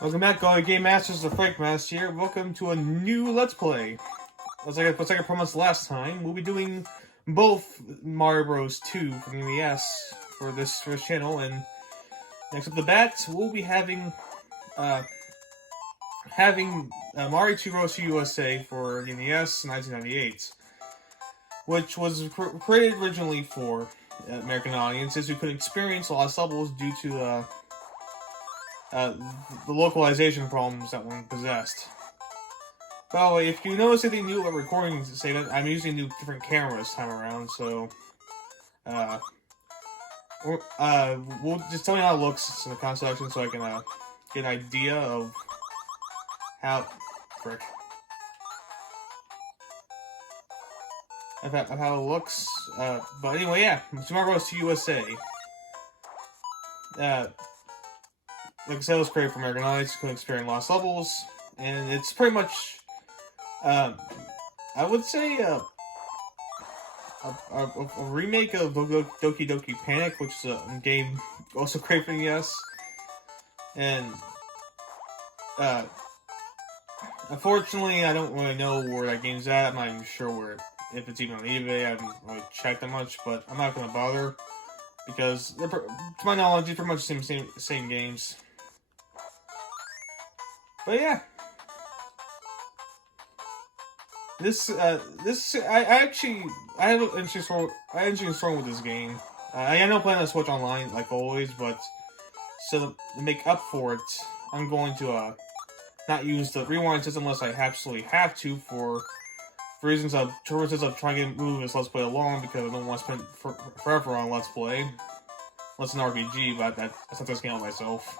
Welcome back, all you Game Masters. The Frank Master here. Welcome to a new Let's Play. Looks like I promised last time, we'll be doing both Mario Bros. 2 from the NES for this channel, and next up the bat, we'll be having Mario 2 Road to USA for the NES in 1998, which was created originally for American audiences who could experience a lot of levels due to the localization problems that one possessed. By the way, if you notice anything new about recordings, say that I'm using different cameras this time around, so we'll just tell me how it looks in the comment section so I can get an idea of how of how it looks. But anyway, yeah, Super Mario Bros. 2 USA. Like I said, it was created for American audiences who could experience lost levels, and it's pretty much, I would say, a remake of Doki Doki Panic, which is a game also created for the NES. And unfortunately, I don't really know where that game's at. I'm not even sure if it's even on eBay. I haven't really checked that much, but I'm not going to bother because, to my knowledge, they're pretty much the same games. But yeah, I have an interesting story with this game. I end up playing on Switch Online like always, but so to make up for it, I'm going to not use the rewind system unless I absolutely have to for reasons of trying to move this Let's Play along, because I don't want to spend forever on Let's Play. Unless it's an RPG, but I set this game out myself.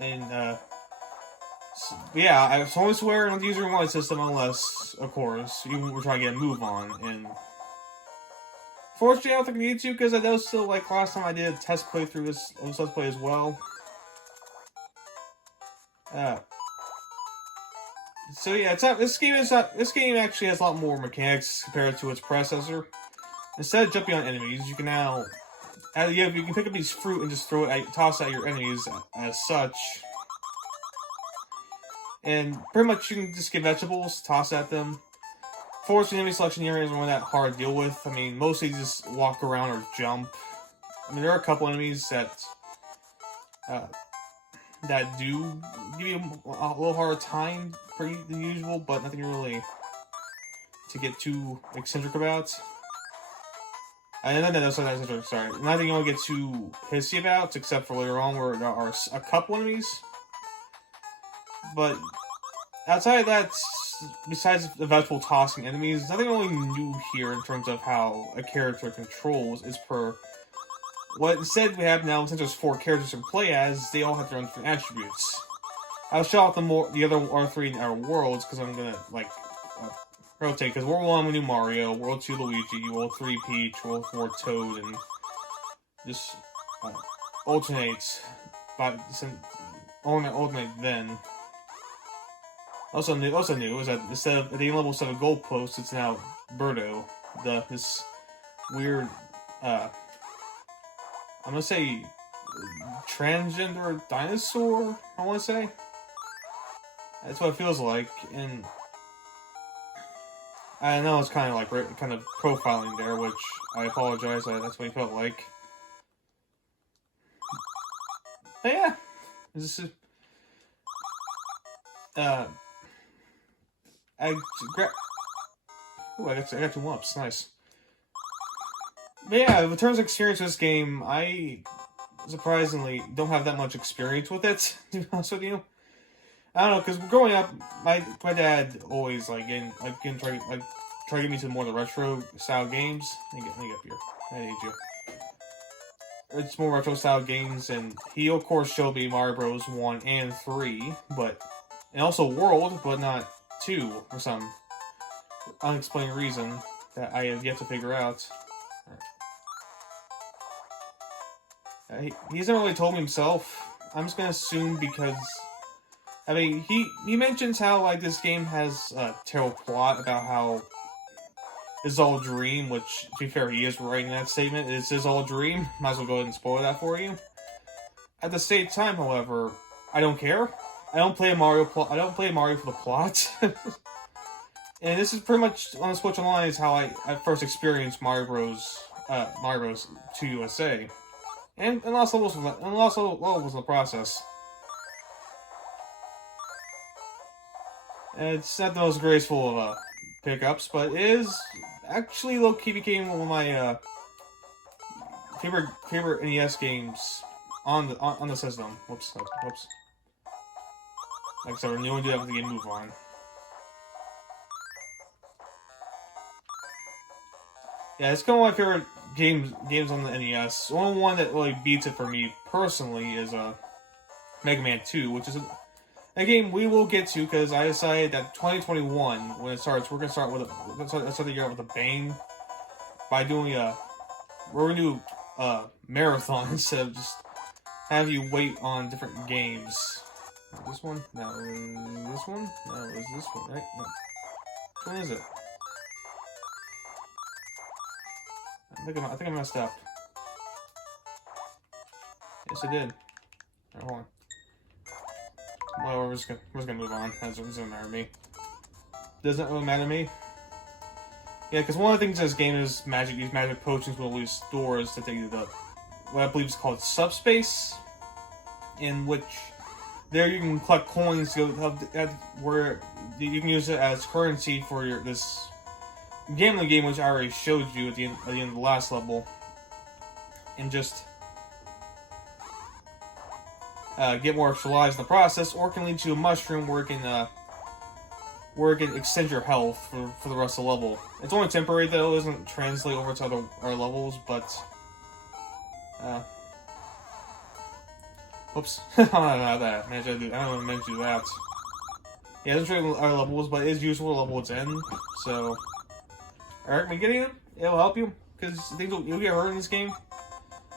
And yeah, I only swear not to use your rewind system unless, of course, we're trying to get a move on. And fortunately, I don't think I need to, because I know still, like last time I did a test playthrough this Let's Play as well. So yeah, this game actually has a lot more mechanics compared to its predecessor. Instead of jumping on enemies, you can now you can pick up these fruit and just toss at your enemies as such. And pretty much you can just get vegetables, toss at them. Fortunately, enemy selection here isn't really that hard to deal with. I mean, mostly just walk around or jump. I mean, there are a couple enemies that do give you a little harder time than usual, but nothing really to get too eccentric about. Sorry. Nothing you want to get too pissy about, except for later on where there are a couple enemies. But outside of that, besides the vegetable tossing enemies, nothing really new here in terms of how a character controls is per. What instead we have now, since there's 4 characters to play as, they all have their own different attributes. I'll show off the other R3 in our worlds, because I'm gonna rotate, because World 1 we do Mario, World 2 Luigi, World 3 Peach, World 4 Toad, and just alternate then. Also new is that instead of the level 7 gold post, it's now Birdo, this weird I'm gonna say transgender dinosaur. I want to say that's what it feels like, and I know it's kind of profiling there, which I apologize. That's what it felt like. But yeah, this is I got 2 ups. Nice. But yeah, in terms of experience with this game, I surprisingly don't have that much experience with it, to be honest with you. I don't know, because growing up, my dad always try to get me to more of the retro style games. Let me get up here. I need you. It's more retro style games, and he of course showed me Mario Bros. 1 and 3, and also World, but not 2 for some unexplained reason that I have yet to figure out. He hasn't really told me himself. I'm just gonna assume because, I mean, he mentions how this game has a terrible plot about how is all a dream, which, to be fair, he is writing that statement. It is all a dream. Might as well go ahead and spoil that for you. At the same time, however, I don't care. I don't play Mario. I don't play Mario for the plot. And this is pretty much on the Switch Online is how I first experienced Mario Bros. Mario Bros. 2 USA, and lost levels in the process. And it's not the most graceful of pickups, but it is actually low-key became one of my favorite NES games on the system. Whoops. Like I said, we're going to do that with the game Move On. Yeah, it's kind of my favorite games on the NES. The only one that really beats it for me personally is Mega Man 2, which is a game we will get to because I decided that 2021, when it starts, we're gonna start the year out with a bang by doing we're gonna do marathon instead of just have you wait on different games. This one? No, this one? No, it was this one, right? No. Which one is it? I think I messed up. Yes, I did. Right, hold on. Well, we're just gonna move on. That doesn't matter to me. Doesn't really matter to me. Yeah, because one of the things in this game is these magic potions will lose doors to take you to what I believe is called subspace, in which there you can collect coins to go where you can use it as currency for this gambling game, which I already showed you at the end of the last level, and just get more extra lives in the process, or it can lead to a mushroom where it can extend your health for the rest of the level. It's only temporary though; it doesn't translate over to other levels. But oops, I don't know that. I don't want to mention that. Yeah, it doesn't translate other levels, but it is useful to level it's in. So. I recommend getting them. It'll help you because you'll get hurt in this game.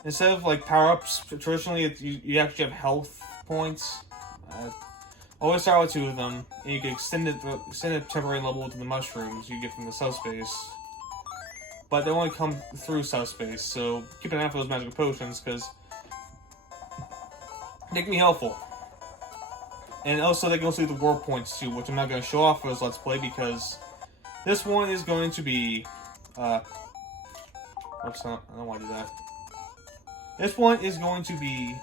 Instead of like power-ups, traditionally you actually have health points. Always start with 2 of them, and you can extend a temporary level with the mushrooms you get from the subspace. But they only come through subspace, so keep an eye for those magical potions because they can be helpful. And also they can also do the war points too, which I'm not going to show off for this Let's Play because this one is going to be, oops, I don't want to do that. This one is going to be,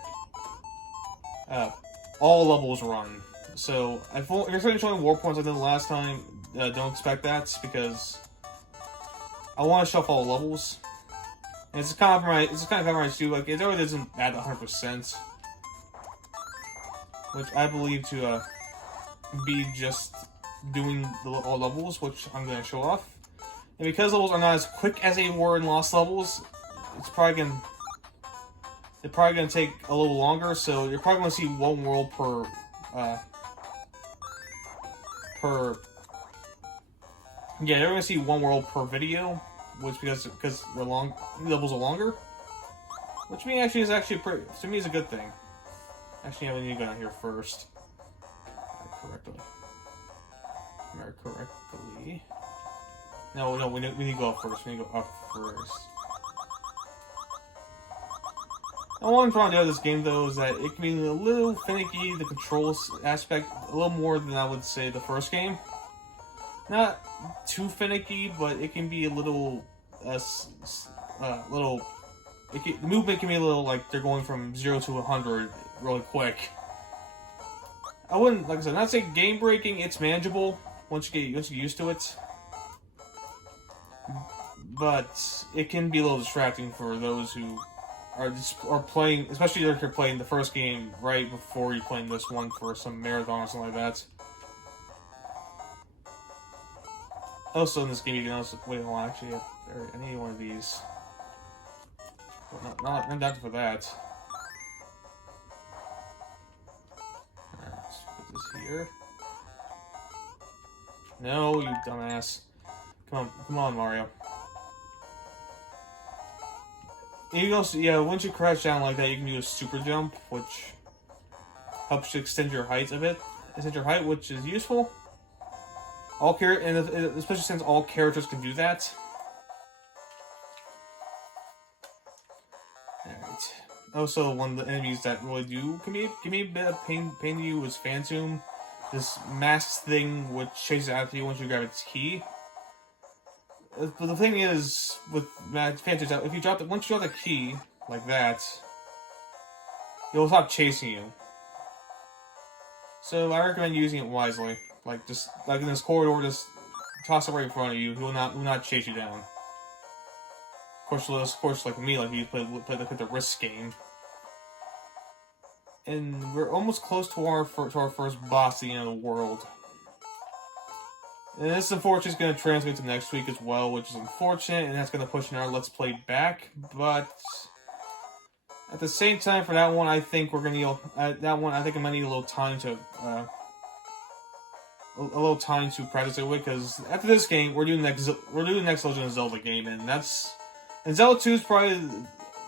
all levels run. So, if you're starting showing war points like I did the last time, don't expect that, because I want to show off all the levels. And it's kind of compromise too, like, it really doesn't add 100%. Which I believe to, be just doing all levels, which I'm going to show off. And because levels are not as quick as they were in Lost levels, they're probably going to take a little longer, so you're probably going to see one world per yeah, you're going to see one world per video, which because the levels are longer, which to me actually is is a good thing. Actually, I need to go down here first. Correctly. No, we need to go up first. We need to go up first. And what I'm trying to do with this game, though, is that it can be a little finicky, the controls aspect, a little more than I would say the first game. Not too finicky, but it can be a little, the movement can be a little, like, they're going from 0 to 100 really quick. I wouldn't, like I said, not say game-breaking, it's manageable once you get used to it. But it can be a little distracting for those who are playing, especially if you're playing the first game right before you're playing this one for some marathon or something like that. Also in this game you can also actually I need one of these. Well, not down for that. Alright, let's put this here. No, you dumbass. Come on, Mario. You can also, yeah, once you crash down like that, you can do a super jump, which helps you extend your height a bit. Which is useful. And especially since all characters can do that. Also, one of the enemies that really can be a bit of pain to you is Phantom. This masked thing which chases after you once you grab its key. But the thing is, with Phantom, if you once you drop the key like that, it'll stop chasing you. So I recommend using it wisely. Like just like in this corridor, just toss it right in front of you. He will not chase you down. Of course, like me, like you play the risk game. And we're almost close to our first boss at the end of the world. And this, unfortunately, is going to translate to next week as well, which is unfortunate, and that's going to push in our Let's Play back. But at the same time, for that one, I think we're going to need I think I might need a little time to practice it with, because after this game, we're doing the next Legend of Zelda game, and Zelda 2 is probably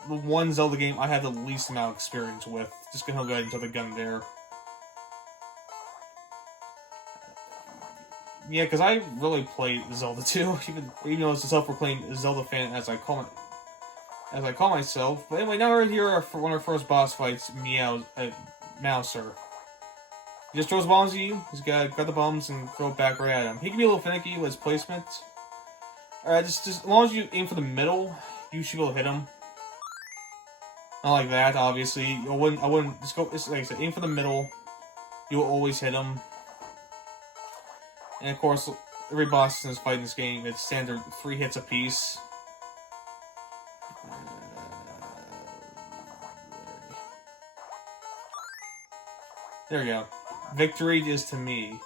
the one Zelda game I have the least amount of experience with. Just gonna go ahead and throw the gun there. Yeah, because I really played Zelda 2, even though it's a self-proclaimed Zelda fan as I call myself. But anyway, now we're here for one of our first boss fights, Mouser. He just throws bombs at you. He's got the bombs and throw it back right at him. He can be a little finicky with his placement. Alright, just as long as you aim for the middle, you should be able to hit him. Not like that, obviously. I wouldn't just go. Like I said, aim for the middle. You will always hit him. And of course, every boss in this fight in this game, it's standard 3 hits apiece. There we go. Victory is to me.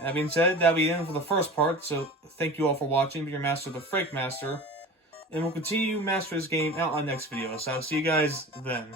That being said, that'll be the end for the first part, so thank you all for watching. Be your master, the Frank Master. And we'll continue master this game out on the next video, so I'll see you guys then.